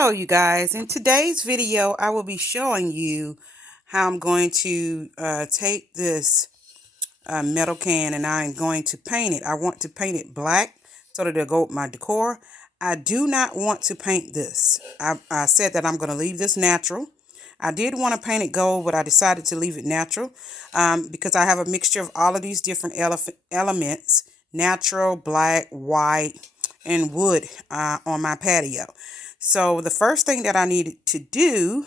Hello you guys. In today's video I will be showing you how I'm going to take this metal can and I'm going to paint it. I want to paint it black so that it'll go with my decor. I do not want to paint this. I said that I'm going to leave this natural. I did want to paint it gold, but I decided to leave it natural because I have a mixture of all of these different elements, natural, black, white, and wood on my patio. So the first thing that I needed to do,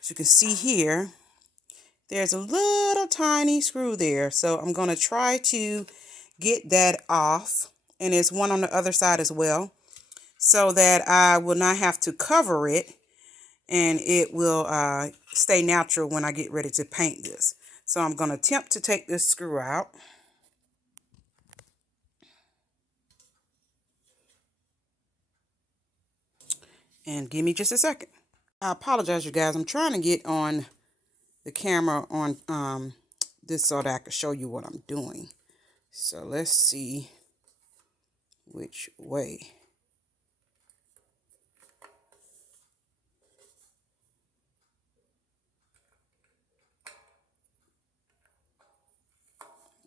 as you can see here, there's a little tiny screw there. So I'm going to try to get that off. And there's one on the other side as well, so that I will not have to cover it and it will stay natural when I get ready to paint this. So I'm going to attempt to take this screw out. And give me just a second. I apologize, you guys. I'm trying to get on the camera on this so that I can show you what I'm doing. So let's see which way.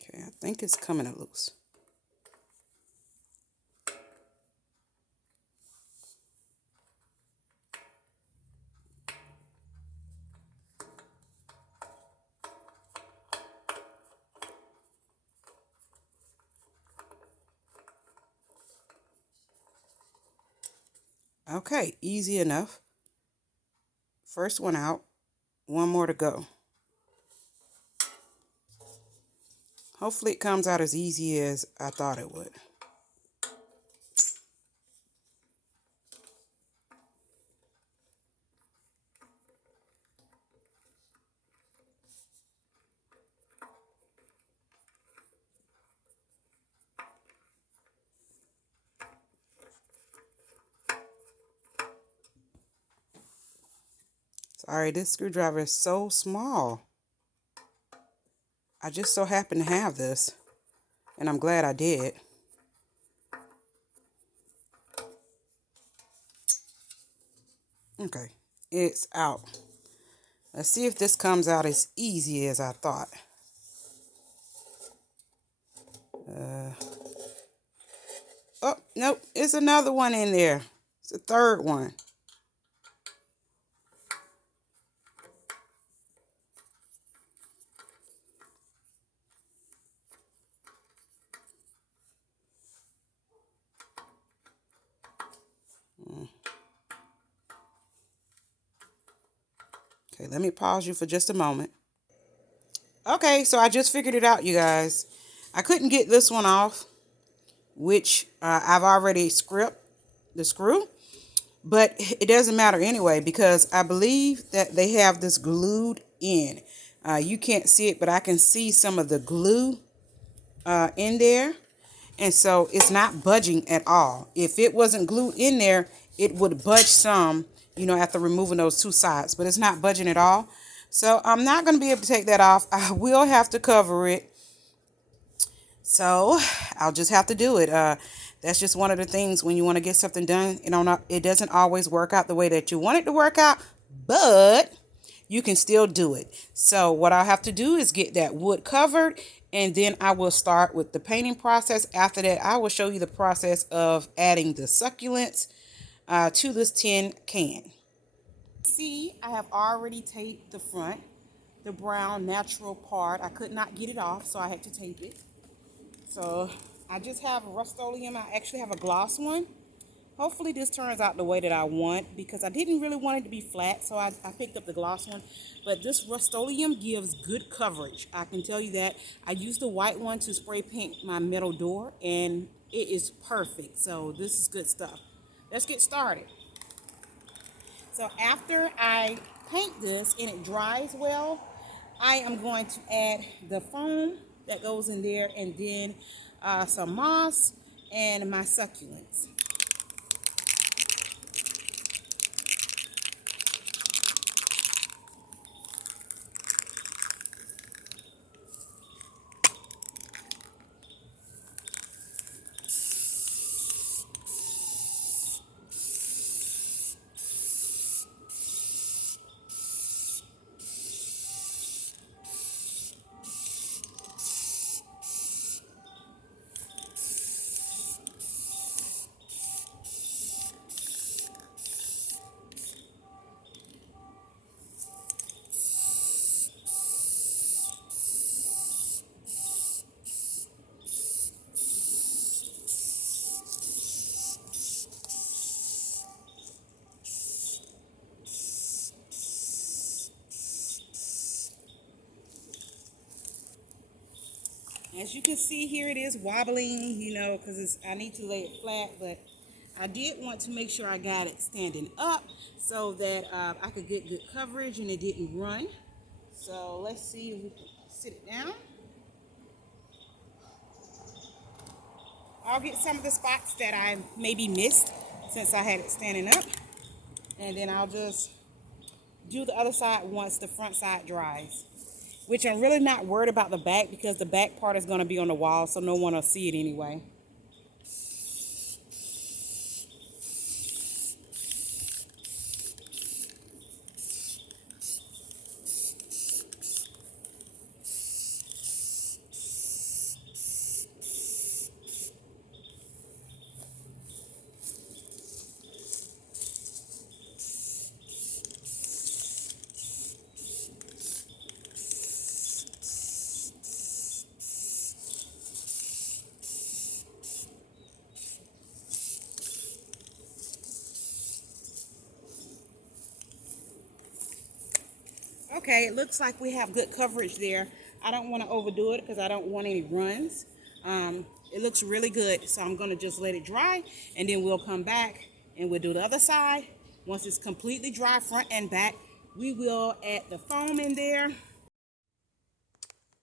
Okay, I think it's coming loose. Okay, easy enough. First one out, one more to go. Hopefully it comes out as easy as I thought it would. Sorry, this screwdriver is so small. I just so happen to have this, and I'm glad I did. Okay, it's out. Let's see if this comes out as easy as I thought. Oh, nope, it's another one in there. It's the third one. Okay, let me pause you for just a moment. Okay, so I just figured it out, you guys. I couldn't get this one off, which I've already scripted the screw, but it doesn't matter anyway because I believe that they have this glued in. You can't see it, but I can see some of the glue in there, and so it's not budging at all. If it wasn't glued in there, it would budge some, you know, after removing those two sides, but it's not budging at all. So I'm not going to be able to take that off. I will have to cover it. So I'll just have to do it. That's just one of the things when you want to get something done. It doesn't always work out the way that you want it to work out, but you can still do it. So what I'll have to do is get that wood covered, and then I will start with the painting process. After that, I will show you the process of adding the succulents to this tin can. See, I have already taped the front, the brown natural part. I could not get it off, so I had to tape it. So I just have Rust-Oleum. I actually have a gloss one. Hopefully this turns out the way that I want, because I didn't really want it to be flat, so I picked up the gloss one. But this Rust-Oleum gives good coverage. I can tell you that. I used the white one to spray paint my metal door, and it is perfect. So this is good stuff. Let's get started. So after I paint this and it dries well, I am going to add the foam that goes in there, and then some moss and my succulents. As you can see here, it is wobbling, you know, because I need to lay it flat, but I did want to make sure I got it standing up so that I could get good coverage and it didn't run. So let's see if we can sit it down. I'll get some of the spots that I maybe missed since I had it standing up, and then I'll just do the other side once the front side dries, which I'm really not worried about the back because the back part is going to be on the wall, so no one will see it anyway. Okay, it looks like we have good coverage there. I don't want to overdo it because I don't want any runs. It looks really good, so I'm going to just let it dry, and then we'll come back and we'll do the other side. Once it's completely dry, front and back, we will add the foam in there.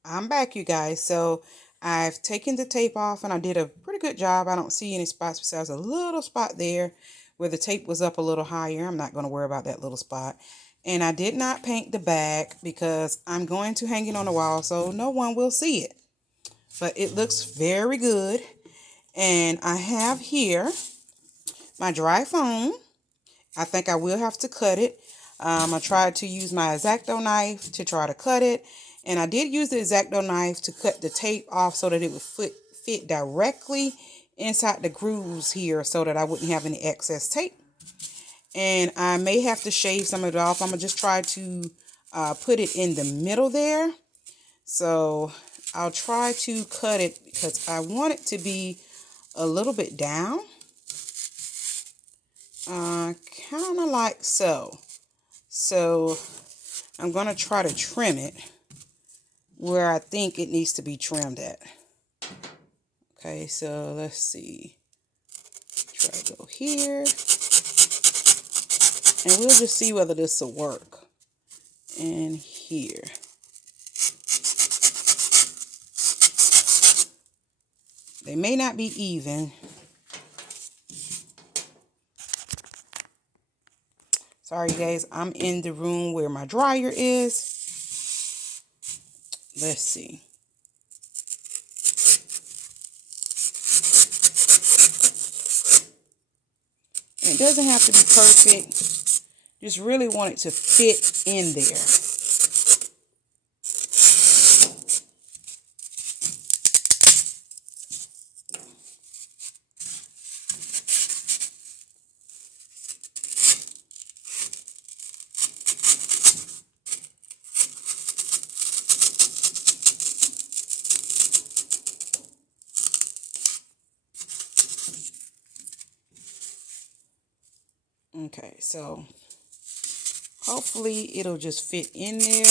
I'm back, you guys. So I've taken the tape off, and I did a pretty good job. I don't see any spots besides a little spot there where the tape was up a little higher. I'm not going to worry about that little spot. And I did not paint the back because I'm going to hang it on the wall so no one will see it. But it looks very good. And I have here my dry foam. I think I will have to cut it. I tried to use my X-Acto knife to try to cut it. And I did use the X-Acto knife to cut the tape off so that it would fit directly inside the grooves here so that I wouldn't have any excess tape. And I may have to shave some of it off. I'm going to just try to put it in the middle there. So I'll try to cut it because I want it to be a little bit down. Kind of like so. So I'm going to try to trim it where I think it needs to be trimmed at. Okay, so let's see. Try to go here. And we'll just see whether this will work. And here. They may not be even. Sorry, guys. I'm in the room where my dryer is. Let's see. And it doesn't have to be perfect. Just really want it to fit in there. Okay, so hopefully it'll just fit in there.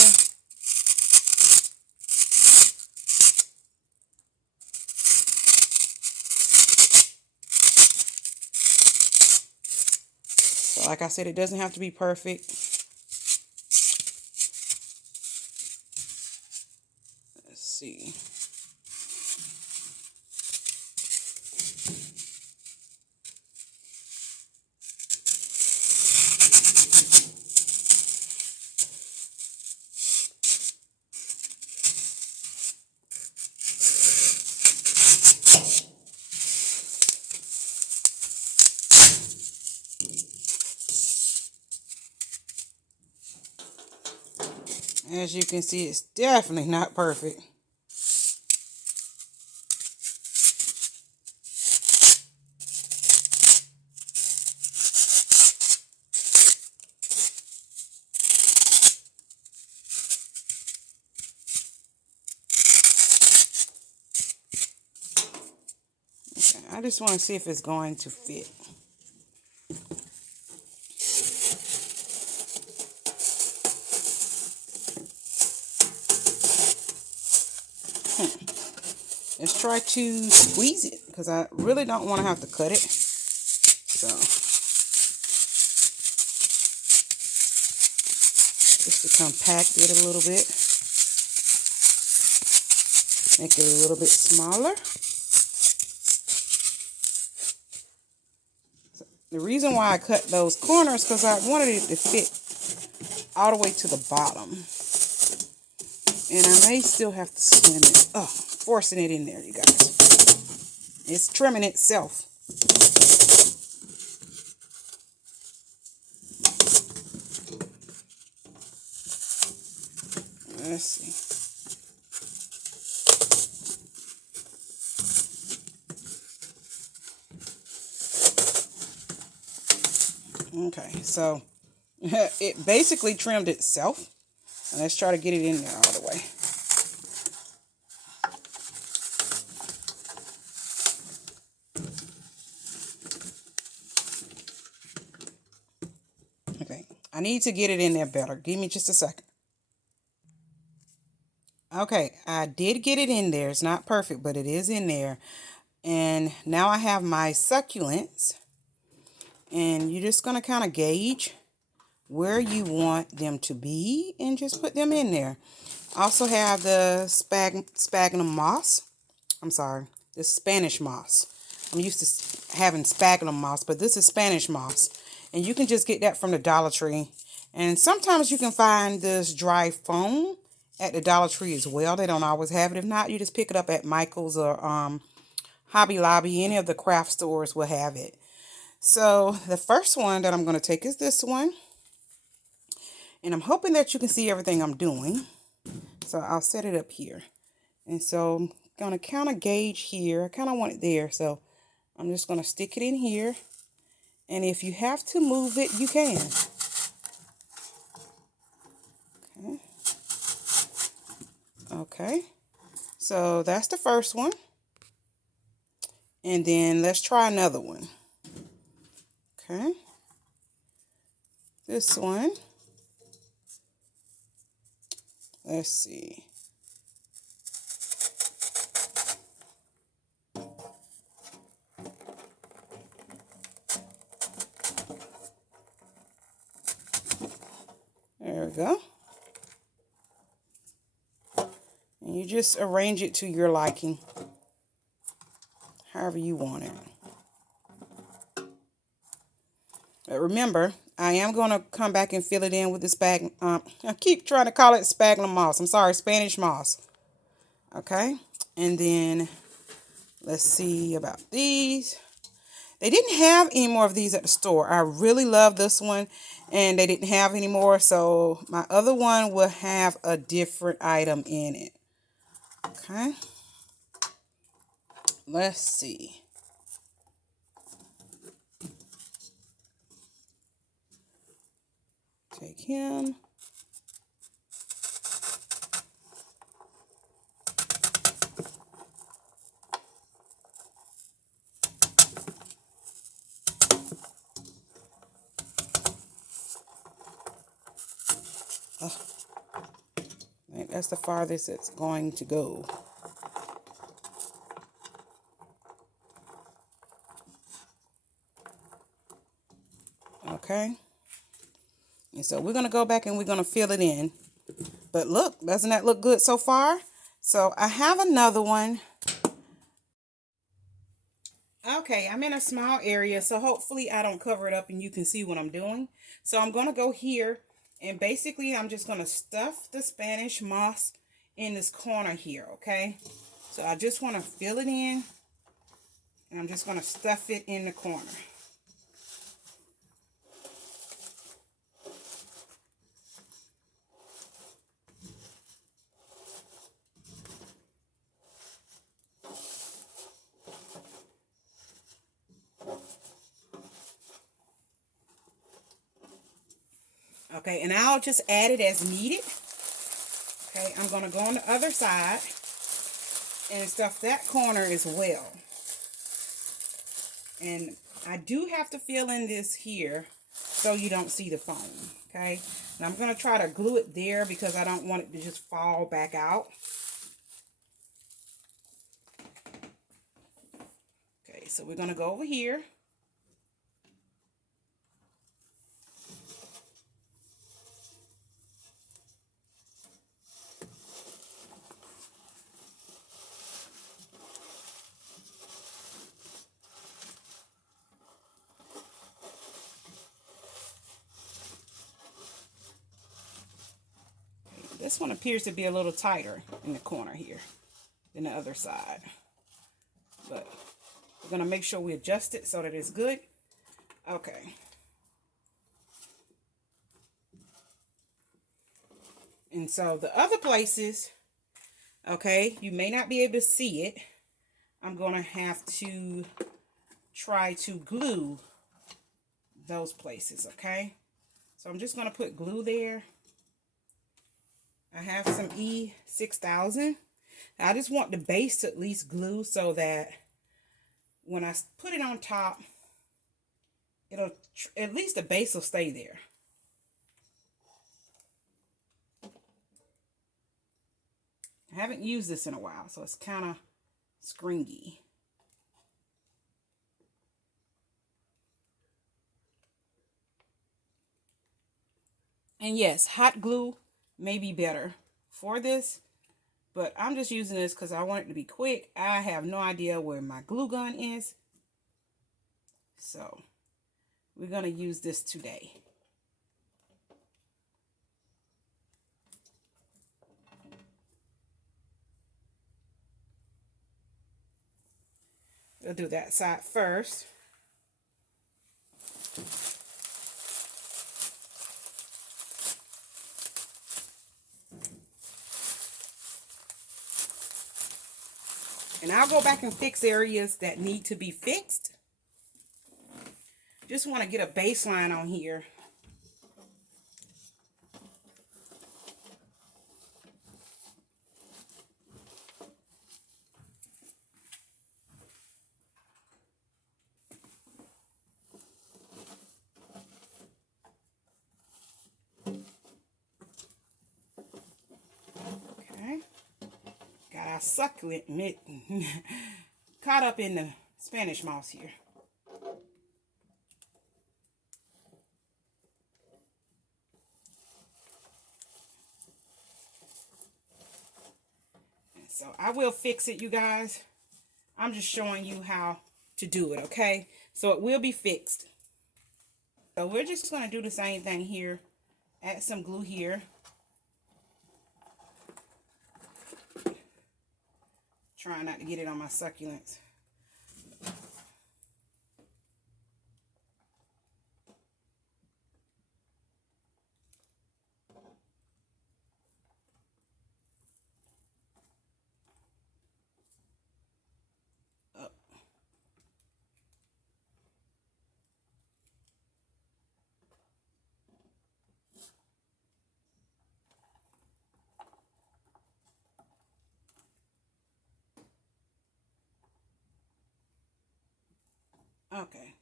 So like I said, it doesn't have to be perfect. Let's see. As you can see, it's definitely not perfect. Okay, I just want to see if it's going to fit. let's try to squeeze it because I really don't want to have to cut it. So just to compact it a little bit, make it a little bit smaller. The reason why I cut those corners because I wanted it to fit all the way to the bottom. And I may still have to slim it. Oh, forcing it in there, you guys. It's trimming itself. Let's see. Okay, so it basically trimmed itself. And let's try to get it in there all the way. Okay, I need to get it in there better. Give me just a second. Okay, I did get it in there. It's not perfect, but it is in there. And now I have my succulents. And you're just going to kind of gauge where you want them to be and just put them in there. I also have the sphagnum moss. I'm sorry, the Spanish moss. I'm used to having sphagnum moss, but this is Spanish moss. And you can just get that from the Dollar Tree. And sometimes you can find this dry foam at the Dollar Tree as well. They don't always have it. If not, you just pick it up at Michael's or Hobby Lobby. Any of the craft stores will have it. So the first one that I'm going to take is this one. And I'm hoping that you can see everything I'm doing. So I'll set it up here. And so I'm going to kind of gauge here. I kind of want it there. So I'm just going to stick it in here. And if you have to move it, you can. Okay. Okay. So that's the first one. And then let's try another one. Okay. This one. Let's see. There we go. And you just arrange it to your liking, however you want it. But remember, I am going to come back and fill it in with the I keep trying to call it sphagnum moss. I'm sorry, Spanish moss. Okay. And then let's see about these. They didn't have any more of these at the store. I really love this one, and they didn't have any more. So my other one will have a different item in it. Okay. Let's see. Take him. Oh, I think that's the farthest it's going to go. Okay. And so we're going to go back and we're going to fill it in. But look, doesn't that look good so far? So I have another one. Okay, I'm in a small area, so hopefully I don't cover it up and you can see what I'm doing. So I'm going to go here, and basically I'm just going to stuff the Spanish moss in this corner here, okay? So I just want to fill it in, and I'm just going to stuff it in the corner. Okay, and I'll just add it as needed. Okay, I'm going to go on the other side and stuff that corner as well. And I do have to fill in this here so you don't see the foam. Okay, and I'm going to try to glue it there because I don't want it to just fall back out. Okay, so we're going to go over here. This one appears to be a little tighter in the corner here than the other side. But we're going to make sure we adjust it so that it's good. Okay. And so the other places, okay, you may not be able to see it. I'm going to have to try to glue those places, okay? So I'm just going to put glue there. I have some E6000. I just want the base to at least glue so that when I put it on top, it'll, at least the base will stay there. I haven't used this in a while, so it's kind of scringy. And yes, hot glue may be better for this, but I'm just using this because I want it to be quick. I have no idea where my glue gun is, so we're going to use this today. We'll do that side first. And I'll go back and fix areas that need to be fixed. Just want to get a baseline on here. Okay. Got our succulent caught up in the Spanish moss here. And so I will fix it, you guys. I'm just showing you how to do it, okay? So it will be fixed. So we're just going to do the same thing here. Add some glue here. Trying not to get it on my succulents. Up. Okay.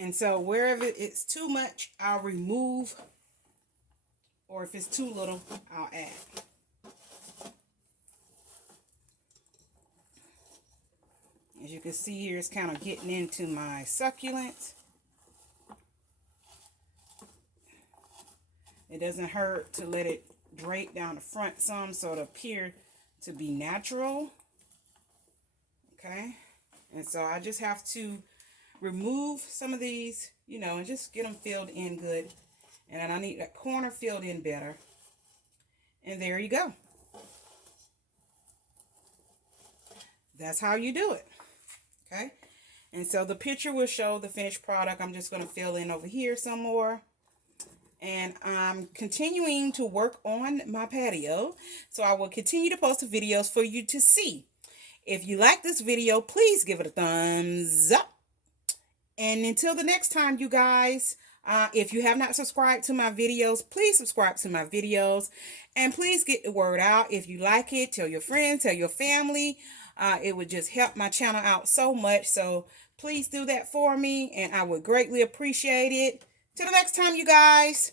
And so wherever it's too much, I'll remove, or if it's too little, I'll add. As you can see here, it's kind of getting into my succulents. It doesn't hurt to let it drape down the front some so it'll appear to be natural. Okay, and so I just have to remove some of these, you know, and just get them filled in good. And then I need that corner filled in better. And there you go. That's how you do it. Okay, and so the picture will show the finished product. I'm just going to fill in over here some more. and I'm continuing to work on my patio. So I will continue to post videos for you to see. If you like this video, please give it a thumbs up. And until the next time, you guys, if you have not subscribed to my videos, please subscribe to my videos. And please get the word out. If you like it, tell your friends, tell your family. It would just help my channel out so much. So please do that for me, and I would greatly appreciate it. Till the next time, you guys.